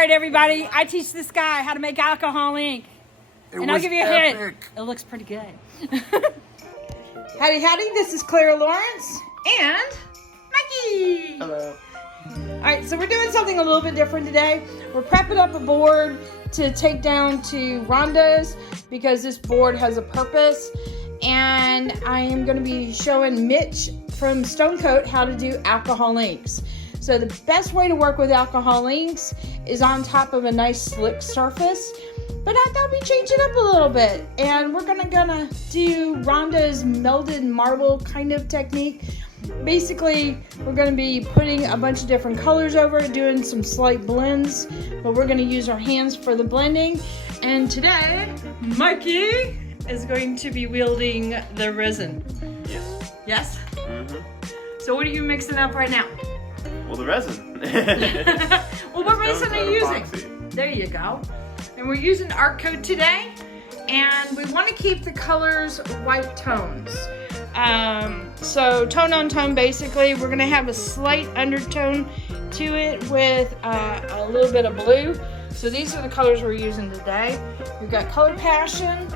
right, everybody, I teach this guy how to make alcohol ink. And I'll give you a hint. It looks pretty good. Howdy, howdy, this is Clara Lawrence and Mikey. Hello. All right, so we're doing something a little bit different today. We're prepping up a board to take down to Rhonda's because this board has a purpose. And I am going to be showing Mitch from Stonecoat how to do alcohol inks. So the best way to work with alcohol inks is on top of a nice slick surface. But I thought we'd change it up a little bit. And we're gonna do Rhonda's melded marble kind of technique. Basically, we're gonna be putting a bunch of different colors over it, doing some slight blends, but we're gonna use our hands for the blending. And today, Mikey is going to be wielding the resin. Yes. Yes? Mm-hmm. So what are you mixing up right now? Well, the resin. Well, what resin are you using? Epoxy. There you go. And we're using Art Code today, and we want to keep the colors white tones. So tone on tone, basically, we're going to have a slight undertone to it with a little bit of blue. So these are the colors we're using today. We've got Color Passion,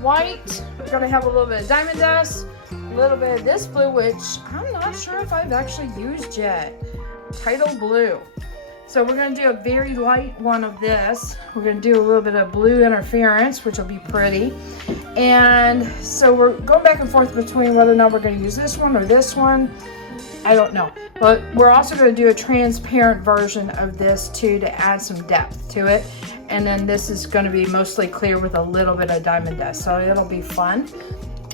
white. We're going to have a little bit of Diamond Dust, a little bit of this blue, which I'm not sure if I've actually used yet. Tidal Blue. So we're going to do a very light one of this. We're going to do a little bit of blue interference, which will be pretty. And so we're going back and forth between whether or not we're going to use this one or this one. I don't know. But we're also going to do a transparent version of this too to add some depth to it. And then this is going to be mostly clear with a little bit of Diamond Dust. So it'll be fun.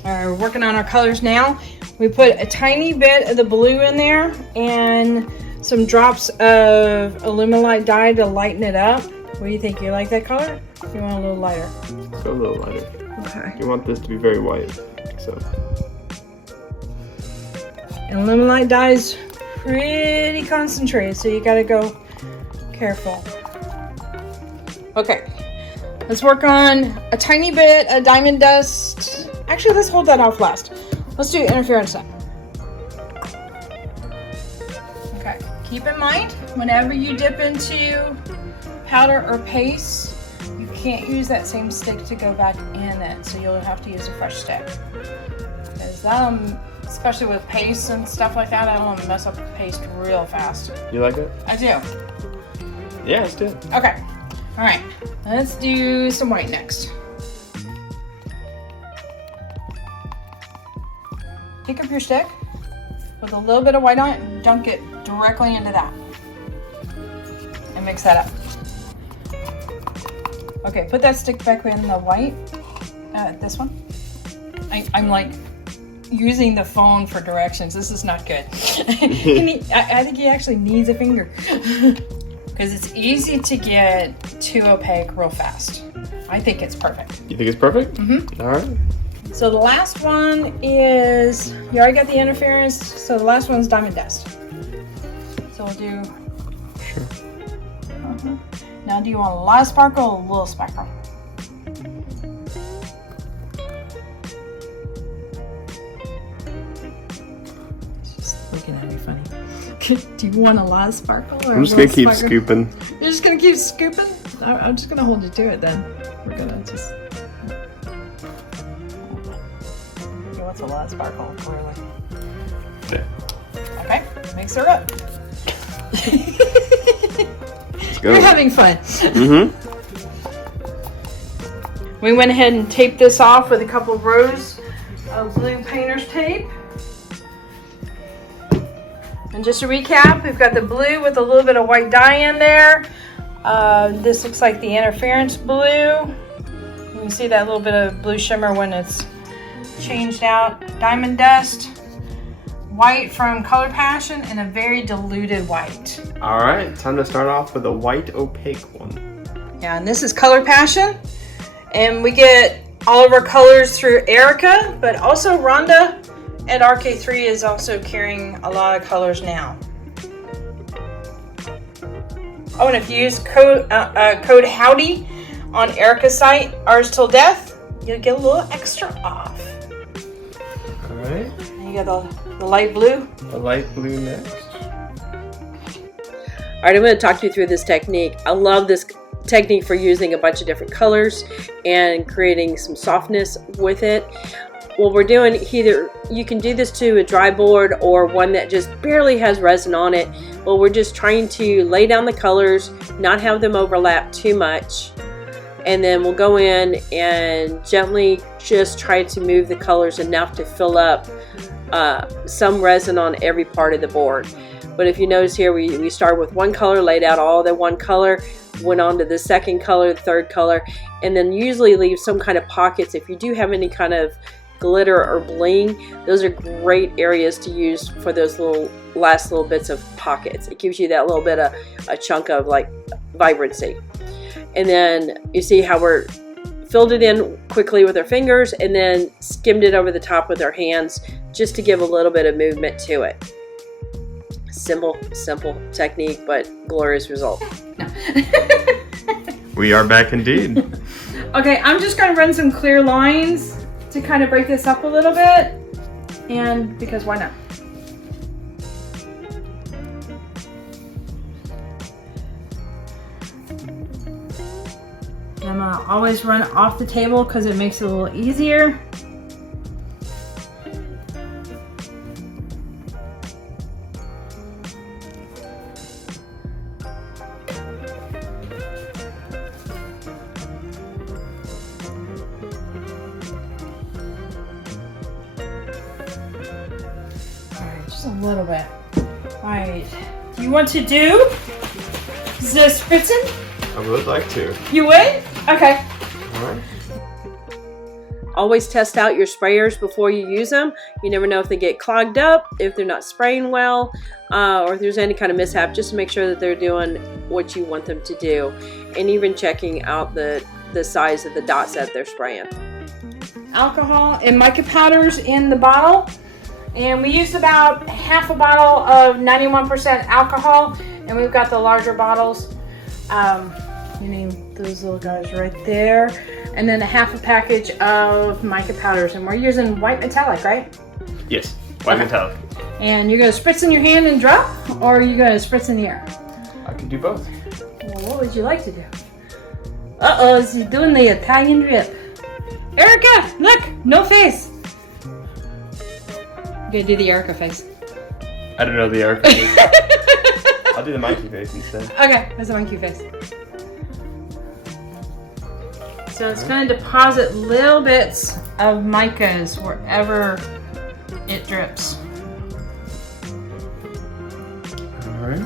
We're working on our colors now. We put a tiny bit of the blue in there and some drops of Alumilite dye to lighten it up. What do you think? You like that color? You want a little lighter? Let's go a little lighter. Okay. You want this to be very white, so. And Alumilite dye is pretty concentrated, so you gotta go careful. Okay, let's work on a tiny bit of Diamond Dust. Actually, let's hold that off last. Let's do interference now. Okay, keep in mind, whenever you dip into powder or paste, you can't use that same stick to go back in it, so you'll have to use a fresh stick. Because especially with paste and stuff like that, I don't want to mess up the paste real fast. You like it? I do. Yeah, let's do it. Okay, all right, let's do some white next. Pick up your stick with a little bit of white on it and dunk it directly into that. And mix that up. Okay, put that stick back in the white. This one. I'm like using the phone for directions. This is not good. I think he actually needs a finger. Because it's easy to get too opaque real fast. I think it's perfect. You think it's perfect? Mm-hmm. All right. So the last one is, you already got the interference, so the last one's Diamond Dust. So we'll do... Sure. Now do you want a lot of sparkle or a little sparkle? He's just looking at me funny. Do you want a lot of sparkle or I'm just going to keep scooping. You're just going to keep scooping? I'm just going to hold you to it then. We're going to just... What's a lot of sparkle, clearly. There. Okay, mix her up. Let's go. You're having fun. Mm-hmm. We went ahead and taped this off with a couple of rows of blue painter's tape. And just to recap, we've got the blue with a little bit of white dye in there. This looks like the interference blue. You can see that little bit of blue shimmer when it's changed out. Diamond Dust, white from Color Passion, and a very diluted white. All right, time to start off with a white opaque one. Yeah, and this is Color Passion. And we get all of our colors through Erica, but also Rhonda at RK3 is also carrying a lot of colors now. Oh, and if you use code Howdy on Erica's site, Ours Till Death, you'll get a little extra off. All right. And you got the light blue. The light blue next. Alright, I'm going to talk you through this technique. I love this technique for using a bunch of different colors and creating some softness with it. What we're doing, either you can do this to a dry board or one that just barely has resin on it, but we're just trying to lay down the colors, not have them overlap too much, and then we'll go in and gently just try to move the colors enough to fill up some resin on every part of the board. But if you notice here, we start with one color, laid out all the one color, went on to the second color, the third color, and then usually leave some kind of pockets. If you do have any kind of glitter or bling, those are great areas to use for those last little bits of pockets. It gives you that little bit of a chunk of like vibrancy. And then you see how we're filled it in quickly with our fingers and then skimmed it over the top with our hands just to give a little bit of movement to it. Simple technique, but glorious result. No. We are back indeed. Okay, I'm just going to run some clear lines to kind of break this up a little bit, and because why not? I'm gonna always run off the table because it makes it a little easier. Just a little bit. Alright. You want to do the spritzing? I would like to. You would? Okay. Alright. Always test out your sprayers before you use them. You never know if they get clogged up, if they're not spraying well, or if there's any kind of mishap. Just to make sure that they're doing what you want them to do. And even checking out the size of the dots that they're spraying. Alcohol and mica powders in the bottle. And we used about half a bottle of 91% alcohol. And we've got the larger bottles. You name those little guys right there. And then a half a package of mica powders. And we're using white metallic, right? Yes, white metallic. And you're going to spritz in your hand and drop? Or are you going to spritz in the air? I can do both. Well, what would you like to do? Uh-oh, she's doing the Italian drip. Erica, look, no face. I'm going to do the Erica face. I don't know the Erica face. I'll do the Mikey face instead. Okay, that's a monkey face. So it's going to deposit little bits of micas wherever it drips. Alright.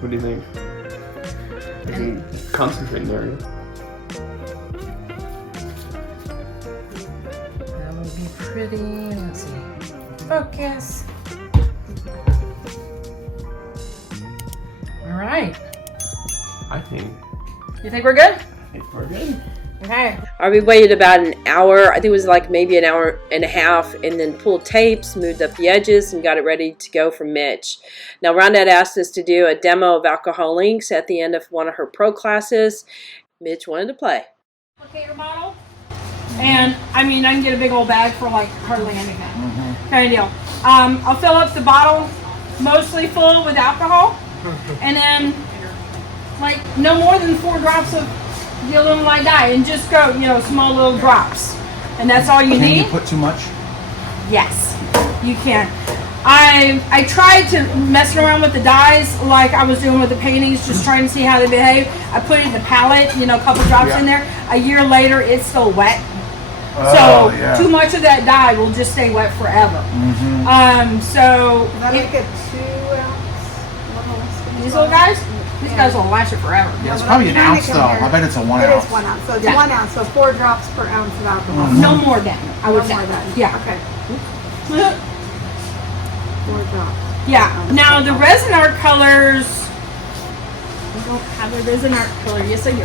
What do you think? And Concentrating area. that would be pretty. Let's see. Focus. All right. You think we're good? I think we're good. Okay. We waited about an hour. I think it was like maybe an hour and a half, and then pulled tapes, moved up the edges, and got it ready to go for Mitch. Now, Rhonda had asked us to do a demo of alcohol inks at the end of one of her pro classes. Mitch wanted to play. Applicator bottle. And I mean, I can get a big old bag for like hardly anything. Kind of deal. I'll fill up the bottle mostly full with alcohol, and then like no more than 4 drops of the Alumilite dye, and just go, you know, small little drops, and that's all you need. Can you put too much? Yes, you can. I tried to mess around with the dyes like I was doing with the paintings, just trying to see how they behave. I put it in the palette, you know, a couple drops in there. A year later, it's still wet. So too much of that dye will just stay wet forever. So That make it 2 ounce? these little guys, these guys will last you forever. Yeah, it's probably an ounce though. I bet it's a 1 It ounce. is 1 ounce. So it's Yeah. 1 ounce. So 4 drops per ounce of alcohol. No more than I would No say. more than. Yeah. Okay. 4 drops. Yeah. Now the resin art colors. I don't have a resin art color. Yes, I do.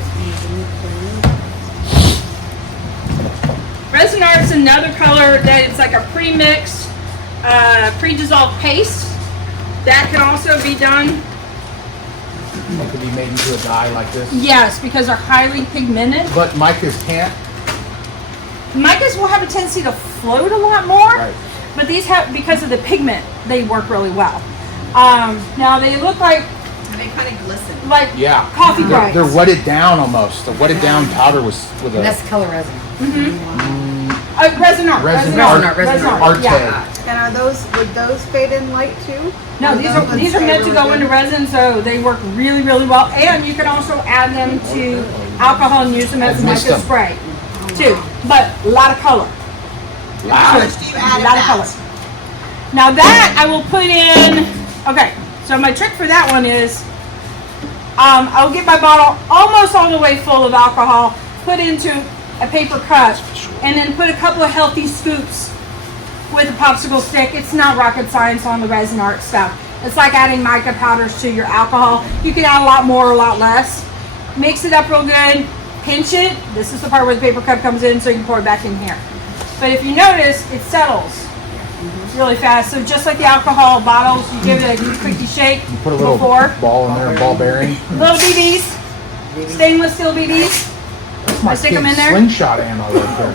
Resin art is another color that it's like a pre-mixed, pre-dissolved paste. That can also be done. It could be made into a dye like this. Yes, because they're highly pigmented. But micas can't. Micas will have a tendency to float a lot more, Right. but these have, because of the pigment, they work really well. Now they look like they kind of glisten. like Yeah. coffee grounds. They're wetted down almost. The wetted down powder was with a That's color resin. Resin art. Resin art. Resin art. Arte. Yeah. And would those fade in light too? No, Or these those are stay meant to really go good? into resin, so they work really, really well. And you can also add them to alcohol and use them as I've mixed mica them. spray, too. But a lot of color. How much do you add A lot of color. Now that I will put in. Okay, so my trick for that one is, I'll get my bottle almost all the way full of alcohol, put into a paper cup, and then put a couple of healthy scoops with a popsicle stick. It's not rocket science on the resin art stuff. It's like adding mica powders to your alcohol. You can add a lot more or a lot less. Mix it up real good, pinch it. This is the part where the paper cup comes in, so you can pour it back in here. But if you notice, it settles really fast. So just like the alcohol bottles, you give it a quickie shake You put a little before. ball in there, a ball bearing. Little BBs, stainless steel BBs. That's my stick 'em in kid's there. slingshot ammo right there.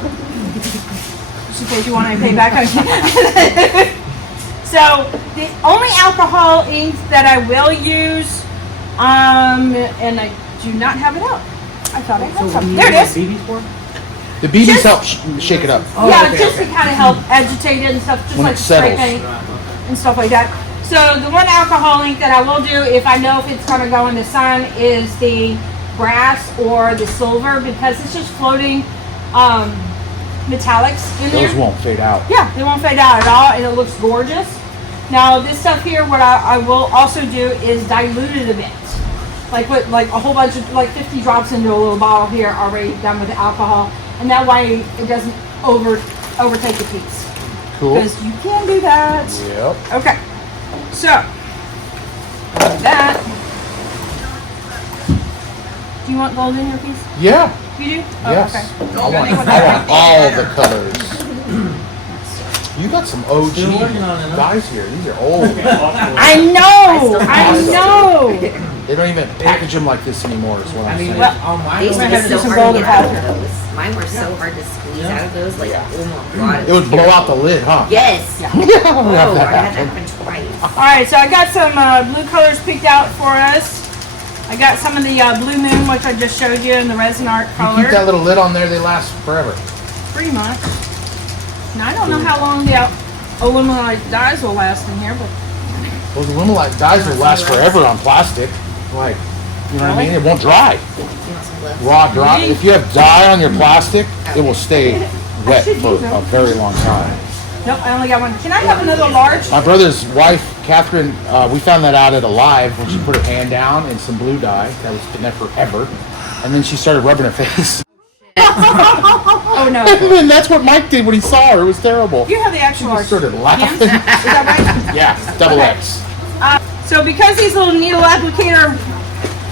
Just in case you want to pay back on it. So the only alcohol ink that I will use, and I do not have it up. I thought I had some. There it is. The BBs Just- help shake it up. Yeah, just to kind of help agitate it and stuff, just When like it spray settles. paint and stuff like that. So the one alcohol ink that I will do, if I know if it's going to go in the sun, is the brass or the silver, because it's just floating metallics in there. Those won't fade out. Yeah, they won't fade out at all, and it looks gorgeous. Now this stuff here, what I will also do is dilute it a bit. Like put like a whole bunch of, like 50 drops into a little bottle here already done with the alcohol. And that way it doesn't overtake the piece. Cool. Because you can do that. Yep. Okay, so like that. Do you want gold in your piece? Yeah. You do? Oh, Yes. okay. I want all the colors. You got some OG guys here. These are old. I know. They don't even package them like this anymore. Is what I'm saying. Well, They used to We're be gonna do so some hard to golden get out of powder. those. Mine were so hard to squeeze out of those. Like, oh my god. It would blow out the lid, huh? Yes. Yeah. Oh, I had that happen twice. All right, so I got some blue colors picked out for us. I got some of the blue moon, which I just showed you in the resin art You color. keep that little lid on there, they last forever. Pretty much. Now I don't know how long the Alumilite dyes will last in here, but Those Alumilite dyes will last forever on plastic. Like, you know what I mean? It won't dry. You want some gloves? Raw dry. If you have dye on your plastic, it will stay wet should for use them. a very long time. nope, I only got one. Can I have another large? My brother's wife, Catherine, we found that out at a live when she put her hand down in some blue dye that was been there forever. And then she started rubbing her face. Oh no. And then that's what Mike did when he saw her. It was terrible. You have the actual He large. started laughing. Is that right? Yeah, double X. So because these little needle applicator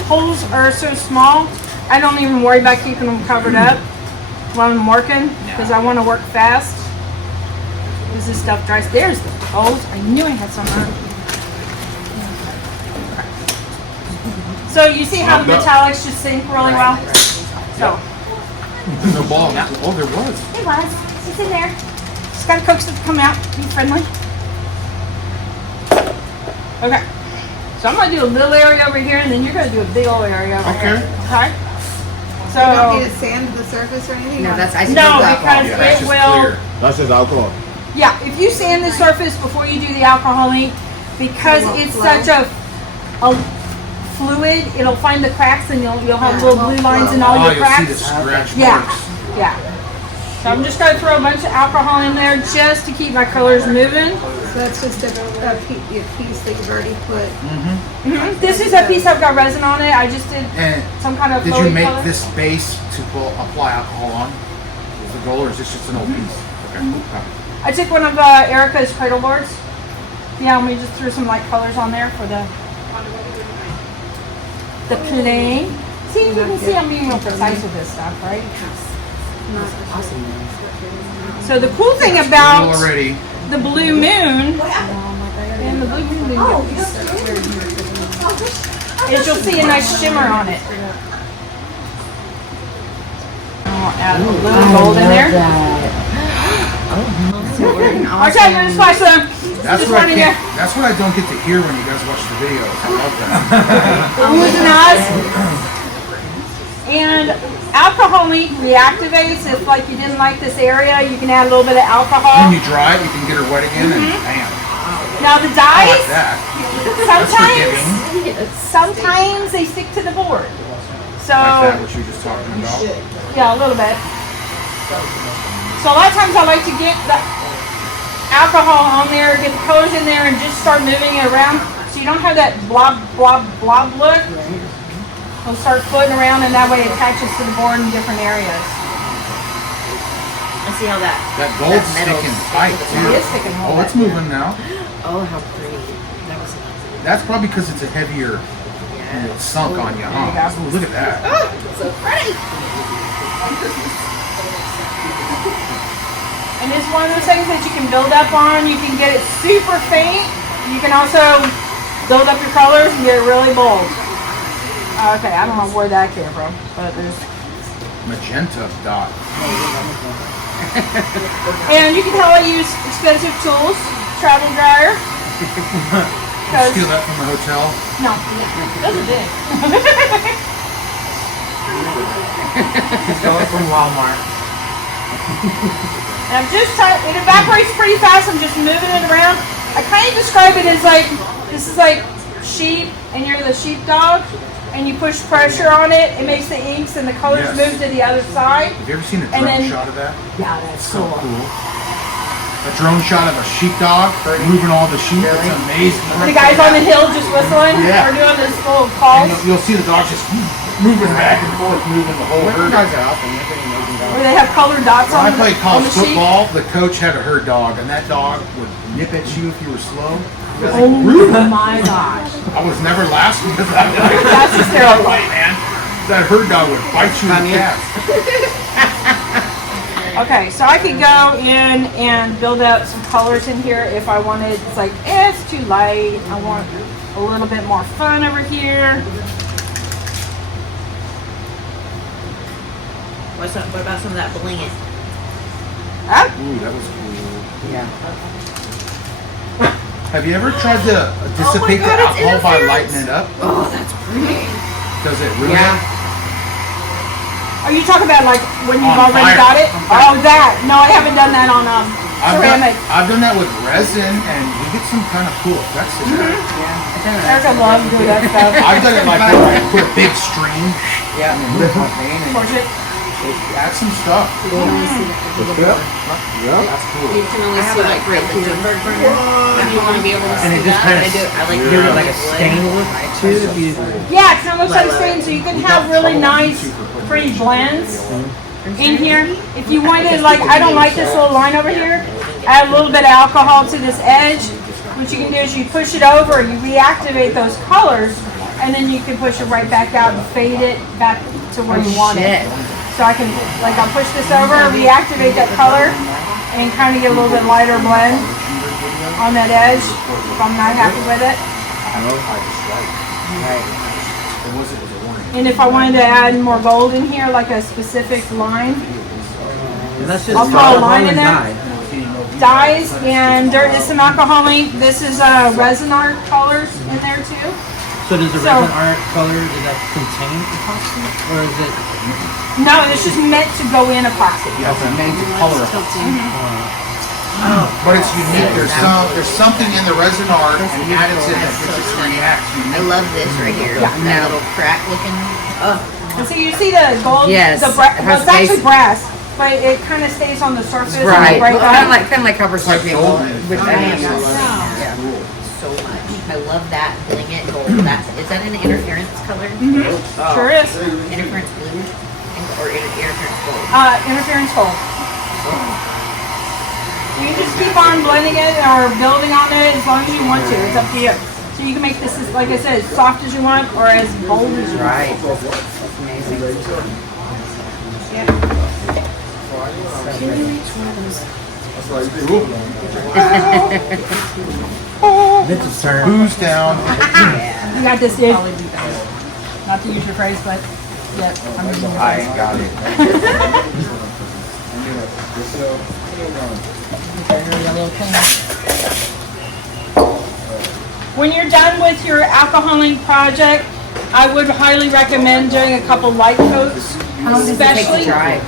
holes are so small, I don't even worry about keeping them covered up while I'm working, because I want to work fast. Because this stuff dries. There's the gold. I knew I had some on. So you see how the metallics just sink really well? So, No ball. Oh, there was. hey guys, it's in there. Just gotta coax it to come out. Be friendly. Okay. So I'm gonna do a little area over here, and then you're gonna do a big old area over here. Okay. You don't need So to sand the surface or anything? No, that's ice. no, because it will. That's just alcohol. Yeah, if you sand the surface before you do the alcohol ink, because It won't it's flow. such a fluid, it'll find the cracks, and you'll have Yeah, little it blue won't lines flow. in all Oh, your you'll see the cracks. scratch Yeah, marks. yeah. So I'm just gonna throw a bunch of alcohol in there just to keep my colors moving. So that's just a piece that you've already put. This is a piece I've got resin on it. I just did And some kind of did flowy you make color. this base to apply alcohol on? Was the goal, or is this just an old piece? Okay. I took one of Erica's cradle boards. Yeah, and we just threw some light colors on there for the plane. See, you can see I'm being real precise with this stuff, right? So the cool thing about Already. the blue moon, and the blue moon is you'll see a nice shimmer on it. I'll add a little gold in there. Our time to splash some That's just what one I of can't. your- That's what I don't get to hear when you guys watch the videos. I love that. Using us. And alcohol reactivates. If like you didn't like this area, you can add a little bit of alcohol. When you dry it, you can get her wet again, and bam. Now the I dyes, like that. That's forgiving. sometimes they stick to the board. So Like that, what you were just talking about. yeah, a little bit. So a lot of times I like to get the alcohol on there, get the colors in there, and just start moving it around, so you don't have that blob, blob, blob look. It'll start floating around, and that way it attaches to the board in different areas. I see how that. That gold's metal's sticking tight too. It is sticking a Oh, little it's bit. moving now. Oh, how pretty. That was nice. That's probably because it's a heavier it's sunk on you, huh? There you go. Ooh, look at that. So pretty. And it's one of those things that you can build up on. You can get it super faint. You can also build up your colors and get it really bold. Okay, I don't know where that came from, but there's. Magenta dot. And you can tell I use expensive tools, travel dryer. Steal that from the hotel. No, those are big. Stole it from Walmart. And I'm just trying, it evaporates pretty fast. I'm just moving it around. I kind of describe it as like, this is like sheep and you're the sheepdog and you push pressure on it. It makes the inks and the colors Yes. move to the other side. Have you ever seen a And drone then- shot of that? Yeah, that's So cool. A drone shot of a sheepdog moving all the sheep. It's amazing. The guys on the hill just whistling Yeah. or doing this little And calls you'll see the dog just moving back and forth, moving the whole herd. Dogs are awesome. They're pretty amazing dogs. where they have colored dots When I on, played on college the sheep. football, the coach had a herd dog, and that dog would nip at you if you were slow. Oh my gosh. I was never last because I That's hysterical. Wait, man. That herd dog would bite you in the calf. Okay, so I could go in and build up some colors in here if I wanted. It's like, it's too light. I want a little bit more fun over here. What about some of that bling it? Ah, Ooh, that was cool. Yeah. Have you ever tried to dissipate God, the it's alcohol by interference. lighting it up? Oh, that's pretty. Does it ruin Yeah. it? are you talking about like when you've On already fire. got it? Oh, that. No, I haven't done that on ceramic. I've done that with resin, and you get some kind of cool effects in that. Erica loves doing that stuff. I've done it like when I put a big stream Yeah. and then lift my paint and Push it. add some stuff. You can only see Yep. That's cool. like right the Dunberg burner. If you want to be able to And see it just that, kinda I like Give it like a stain look too. If you, Yeah, it's almost like stain, so you can have really nice, pretty blends in here. If you wanted, like, I don't like this little line over here, add a little bit of alcohol to this edge. What you can do is you push it over, you reactivate those colors, and then you can push it right back out and fade it back to where you want it. So I can, like, I'll push this over, reactivate that color, and kind of get a little bit lighter blend on that edge if I'm not happy with it. And if I wanted to add more gold in here, like a specific line, and that's just I'll throw a line in there. dye. dyes, and there is some alcohol ink. This is resin art colors in there too. So does the So- resin art color, does that contain epoxy? Or is it? No, it's just meant to go in epoxy. You have to make the color of it. But it's unique. There's something in the resin art and the additives that gets it to react I unique. love this right here. Yeah. That little crack looking. Oh, And so you see the gold, Yes, the it well, has it's actually basic- brass, but it kind of stays on the surface. and right. you break Kind that. of like how we're like surfing gold. with Oh, that. yeah. Yeah. So much. I love that bling it gold. Is that an interference color? Oh. Sure is. Interference blue or interference gold. Interference gold. You can just keep on blending it or building on it as long as you want to. It's up to you. So you can make this, as, like I said, as soft as you want or as bold as you want. Right. That's amazing. Mitch's turn. Booze down. You got this, dude. Not to use your phrase, but yeah, I'm using your I phrase. ain't got it. Okay, here we got a little cleaner. When you're done with your alcoholing project, I would highly recommend doing a couple light coats. How long does it take to dry?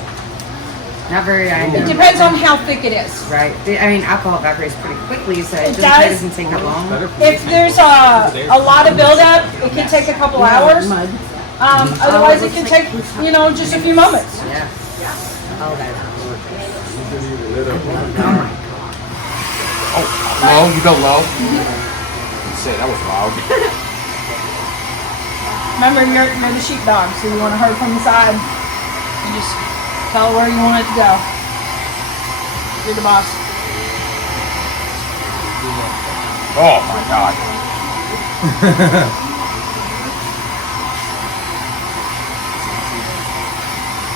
Not very. I mean, It depends on how thick it is. right. I mean, alcohol evaporates pretty quickly, so it does. doesn't take that long. If there's a lot of buildup, it can take a couple hours. Otherwise, it can take, you know, just a few moments. Yeah. Oh, that. Low, you go low. Let's say that was loud. Remember, you're the sheepdog, so you want to herd from the side. You just tell where you want it to go. You're the boss. Oh my god.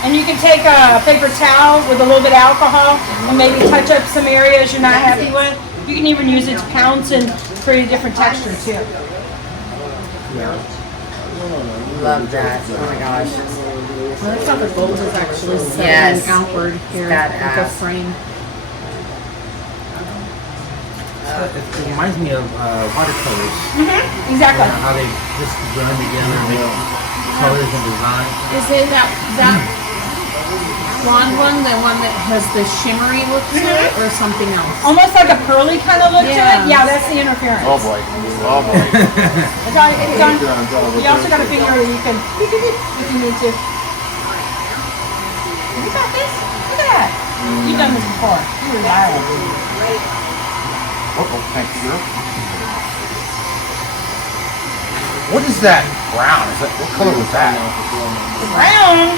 And you can take a paper towel with a little bit of alcohol and maybe touch up some areas you're not happy with. You can even use it to pounce and create a different texture too. Love that. Oh my gosh. Well, that's how the gold is actually set Yes. outward here with Badass. the frame. It reminds me of watercolors. Exactly. How they just blend together and make colors and designs. Is it that blonde one, the one that has the shimmery look to it, or something else? Almost like a pearly kind of look to Yeah. it. Yeah, that's the interference. Oh boy. Oh boy. It's on. You also got a finger that you can, if you need to. You got this? Look at that. You've done this before. You were violent. Oh, thank you. What is that brown? Is that, what color was that? Brown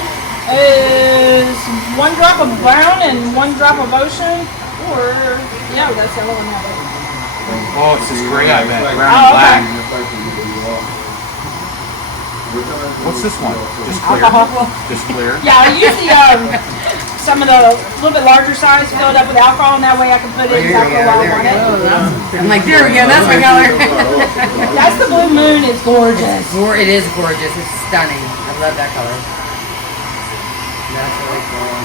is 1 drop of brown and 1 drop of ocean. Or, yeah, that's the other one. Oh, it's this gray, I bet. Brown Oh, and black. okay. What's this one? Just clear. Alcohol. Just clear. Yeah, I use some of the little bit larger size filled up with alcohol, and that way I can put it exactly where I want it. I'm like, there we go. That's my color. That's the Blue Moon. It's gorgeous. It is gorgeous. It's stunning. I love that color. That's really cool.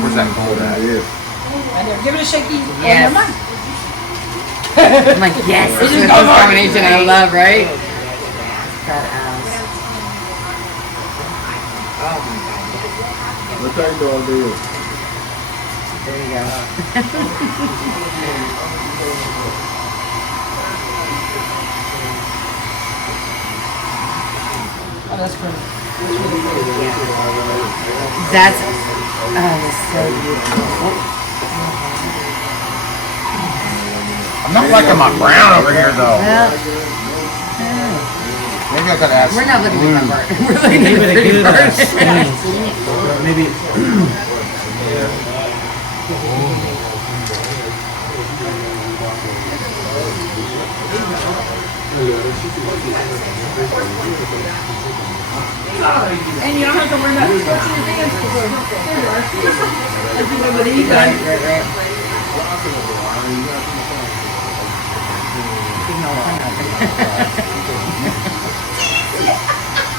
Where's that gold at? Right there. Give it a shaky. Yes. Oh, never mind. I'm like, yes, this is the combination I love, right? Badass. There you go. Oh, that's pretty. That's so beautiful. I'm not liking my brown over here though. Maybe I gotta add We're not looking blue. at that part. We're looking Give at it the a pretty good part. spin. Maybe. And you don't have to worry about switching your hands before. There you are. As you know, with these guys.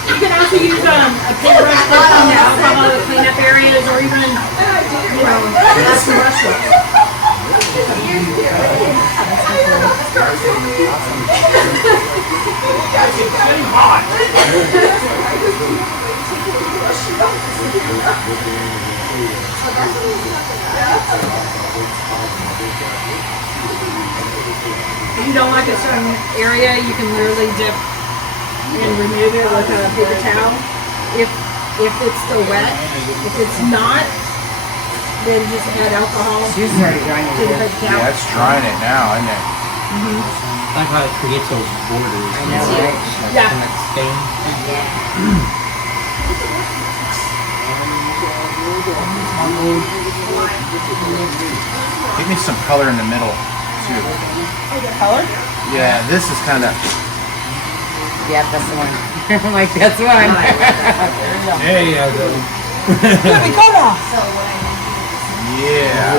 You can also use a paintbrush to clean the alcohol to clean up areas, or even, you know, add some brush work. If you don't like a certain area, you can literally dip and remove it with a paper towel. If it's still wet, if it's not, then just add alcohol She's already drying to the it. paper towel. Yeah, it's drying it now, isn't it? I like how it creates those borders. I know, right? Yeah. And that stain. Give me some color in the middle too. Color? Yeah, this is kind of. Yeah, that's the one. I'm like, that's the one. There you go. Baby, color! Yeah.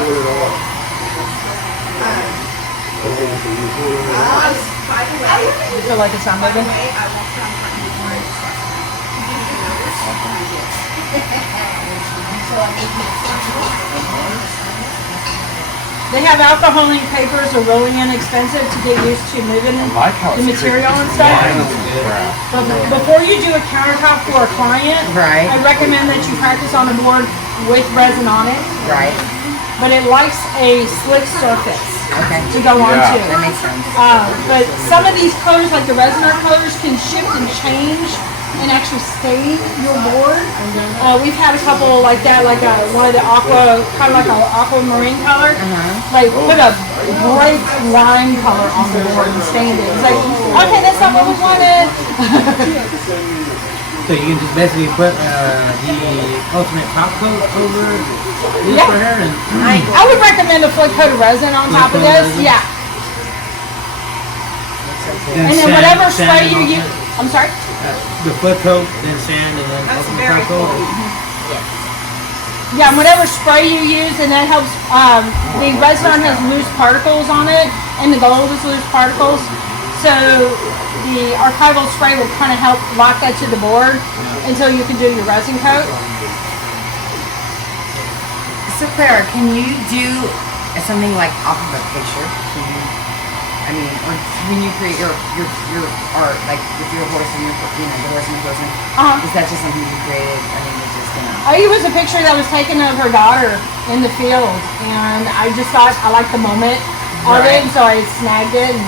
You feel like it's on, baby? They have alcohol ink papers are really inexpensive to get used to moving I like how the it's material and tricky. stuff. Lines and crap. But before you do a countertop for a client, Right. I recommend that you practice on a board with resin on it. Right. But it likes a slick surface Okay. to go on Yeah. to. That makes sense. But some of these colors, like the resin art colors, can shift and change and actually stain your board. We've had a couple like that, like one of the aqua, kind of like an aquamarine color. Like put a bright lime color on the board and stained it. It's like, okay, that's not what we wanted. So you can just basically put the ultimate top coat over this Yeah. for her and I would recommend a flick coat of resin on top of coat of this. resin? Yeah. And then whatever spray you use. I'm sorry? the foot coat, then sand, and then ultimate top coat. Yeah, and whatever spray you use, and that helps. The resin has loose particles on it, and the gold is loose particles. So the archival spray will kind of help lock that to the board until you can do your resin coat. So Clara, can you do something like off of a picture? Can you, I mean, or when you create your art, like with your horse and your, the horse and your person, is that just something you created? I mean, it's just It was a picture that was taken of her daughter in the field, and I just thought I liked the moment of it, and so I snagged it.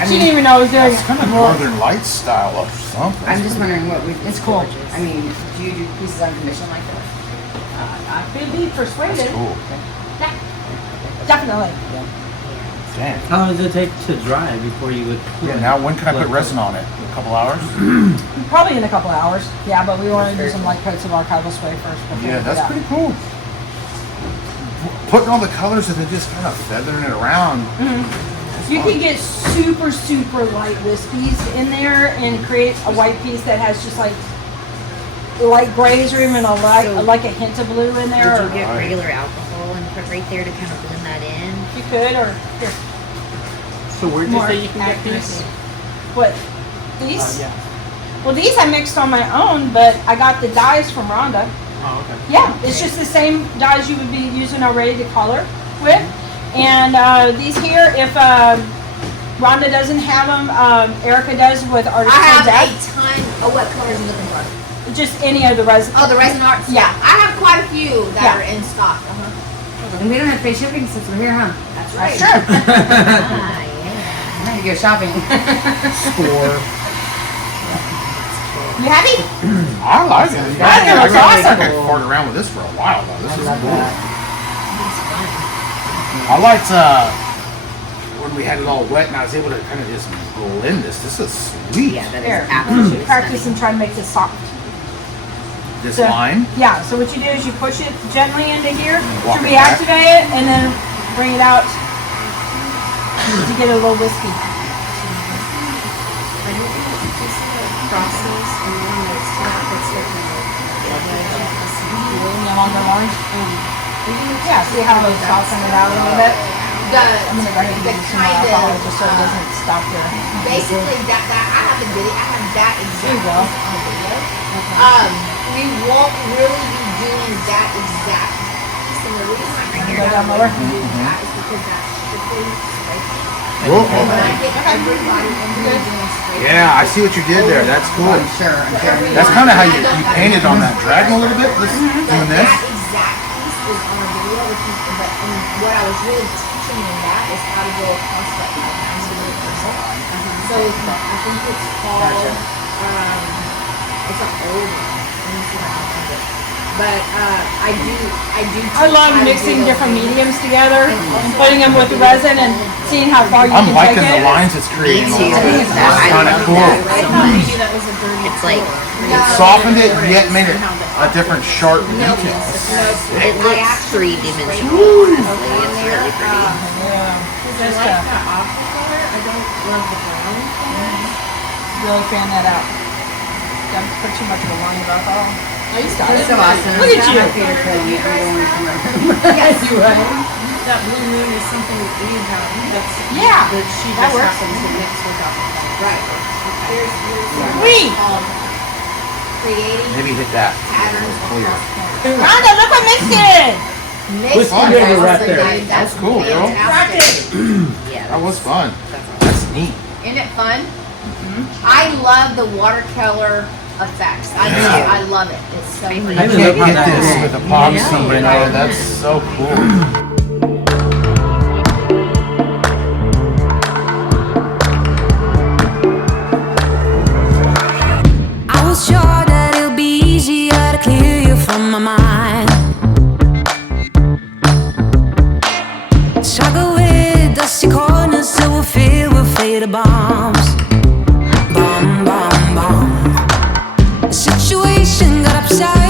And she didn't even know I was doing It's kind of it. Northern Lights style or something. I'm just wondering what we. It's cool. I mean, do you do pieces on commission like that? I could be persuaded. That's cool. Yeah, definitely. Damn. How long does it take to dry before you would? Yeah, now when can I put resin on it? A couple hours? Probably in a couple of hours. Yeah, but we want to do some light coats of archival spray first. before Yeah, we do that's that. pretty cool. Putting all the colors and then just kind of feathering it around. You can get super, super light wispies in there and create a white piece that has just like light grays or even like a hint of blue in there. Would Or you get regular alcohol and put right there to kind of blend that in? you could, or here. So where'd you More say you can get accuracy. these? What? These? Yeah. Well, these I mixed on my own, but I got the dyes from Rhonda. Oh, okay. Yeah, it's just the same dyes you would be using already to color with. And these here, if Rhonda doesn't have them, Erica does with Artist I have Death. a ton. Oh, what colors are you looking for? Just any of the resin. Oh, the resin arts? Yeah. I have quite a few that Yeah. are in stock. And we don't have to pay shipping since we're here, huh? That's right. Sure. Ah, yeah. I'm ready to go shopping. Score. You happy? I like it. I think it looks awesome. I could fart around with this for a while though. This is cool. I liked when we had it all wet and I was able to kind of just blend this. This is sweet. Yeah, that Here. is absolutely Practice and try to make this soft. This So- line. Yeah, so what you do is you push it gently into here Walk to it back. reactivate it and then bring it out to get a little wispy. Yellow and orange. Yeah, see how those soften it out a little bit? I'm gonna go ahead and the give you some kind alcohol of, just so it doesn't stop there. basically that I have the video. I have that There you exact go. piece on video. We won't really be doing that exact piece, and the reason I bring Go it down up lower. that is because that's strictly spray paint. Whoa. And when I get everybody in here doing spray paint, Yeah, I see what you did there. That's cool. I'm sure. That's kind of how you painted on that dragon a little bit. Doing this. That exact piece is on a video, and what I was really teaching in that is how to go across that 5 So I think it's called, it's an old one. Let me see if I can find it. But I do. I love mixing different mediums together and putting them with the resin and seeing how far you I'm can liking take the it. lines it's creating. Me too. That's I kind of love cool. that so much. It's like It softened it yet made it a different sharp detail. it looks three-dimensional. Honestly, it's really pretty. Just really fan that out. Don't put too much of a line of alcohol. Oh, you started. So awesome. Look at you. Yes, you would. That blue moon is something that we have. That's Yeah, that she that just works. happens to mix with alcohol. Right. Here's Sweet. creating Maybe hit that. patterns Clear. across Rhonda, look what Mitch did. What's fun. the river right there? That's cool, bro. Fantastic. Yeah, That was fun. That's neat. Isn't it fun? I love the watercolor effects. I do. I love it. It's so I pretty. haven't can't looked at get this that. with epoxy, you know. Yeah. That's so cool. I was sure that it'll be easier to clear you from my mind. Struggle with dusty corners that will fill with faded bombs. Bomb, bomb, bomb. The situation got upside